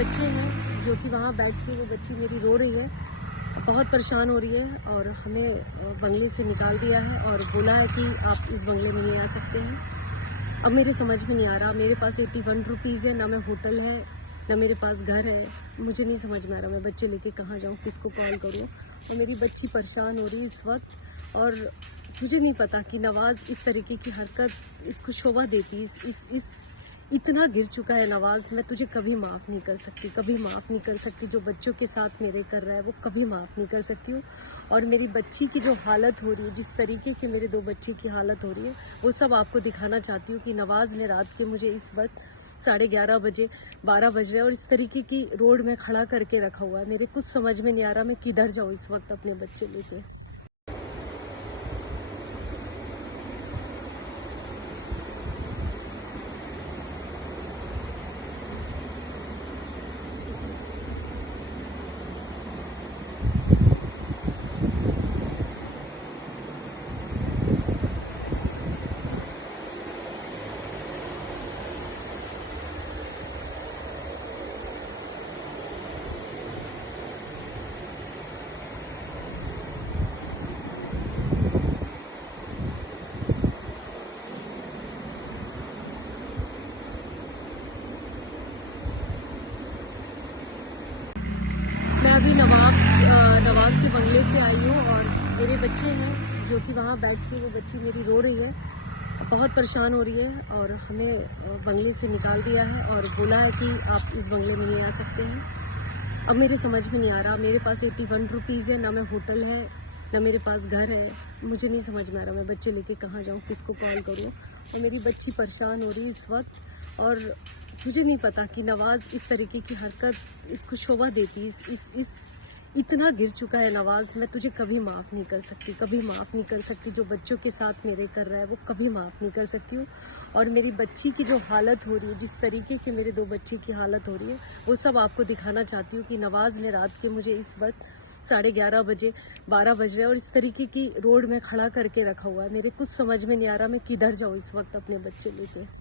बच्चे हैं जो कि वहाँ बैठ के वो बच्ची मेरी रो रही है, बहुत परेशान हो रही है और हमें बंगले से निकाल दिया है और बोला है कि आप इस बंगले में नहीं आ सकते हैं। अब मेरे समझ में नहीं आ रहा, मेरे पास 81 रुपीज़ है, ना मैं होटल है ना मेरे पास घर है। मुझे नहीं समझ में आ रहा मैं बच्चे लेके कहाँ जाऊँ, किसको कॉल करूँ। और मेरी बच्ची परेशान हो रही है इस वक्त और मुझे नहीं पता कि नवाज़ इस तरीके की हरकत इसको शोभा देती। इस इतना गिर चुका है नवाज़, मैं तुझे कभी माफ़ नहीं कर सकती, कभी माफ़ नहीं कर सकती। जो बच्चों के साथ मेरे कर रहा है वो कभी माफ़ नहीं कर सकती हूँ। और मेरी बच्ची की जो हालत हो रही है, जिस तरीके की मेरे 2 बच्चे की हालत हो रही है, वो सब आपको दिखाना चाहती हूँ कि नवाज़ ने रात के मुझे इस वक्त 11:30 बजे 12 बज रहे हैं और इस तरीके की रोड में खड़ा करके रखा हुआ है। मेरे कुछ समझ में नहीं आ रहा मैं किधर जाऊँ इस वक्त अपने बच्चे लेके। मैं अभी नवाज़ के बंगले से आई हूँ और मेरे बच्चे हैं जो कि वहाँ बैठ के वो बच्ची मेरी रो रही है, बहुत परेशान हो रही है और हमें बंगले से निकाल दिया है और बोला है कि आप इस बंगले में नहीं आ सकते हैं। अब मेरे समझ में नहीं आ रहा, मेरे पास 81 रुपीज़ है, ना मैं होटल है ना मेरे पास घर है। मुझे नहीं समझ में आ रहा मैं बच्चे लेके कहाँ जाऊँ, किसको कॉल करूँ। और मेरी बच्ची परेशान हो रही है इस वक्त और मुझे नहीं पता कि नवाज़ इस तरीके की हरकत इसको शोभा देती। इस इतना गिर चुका है नवाज़, मैं तुझे कभी माफ़ नहीं कर सकती, कभी माफ़ नहीं कर सकती। जो बच्चों के साथ मेरे कर रहा है वो कभी माफ़ नहीं कर सकती हूँ। और मेरी बच्ची की जो हालत हो रही है, जिस तरीके की मेरे 2 बच्चे की हालत हो रही है, वो सब आपको दिखाना चाहती हूँ कि नवाज़ ने रात के मुझे इस वक्त 11:30 बजे 12 बज रहे हैं और इस तरीके की रोड में खड़ा करके रखा हुआ है। मेरे कुछ समझ में नहीं आ रहा मैं किधर जाऊँ इस वक्त अपने बच्चे लेके।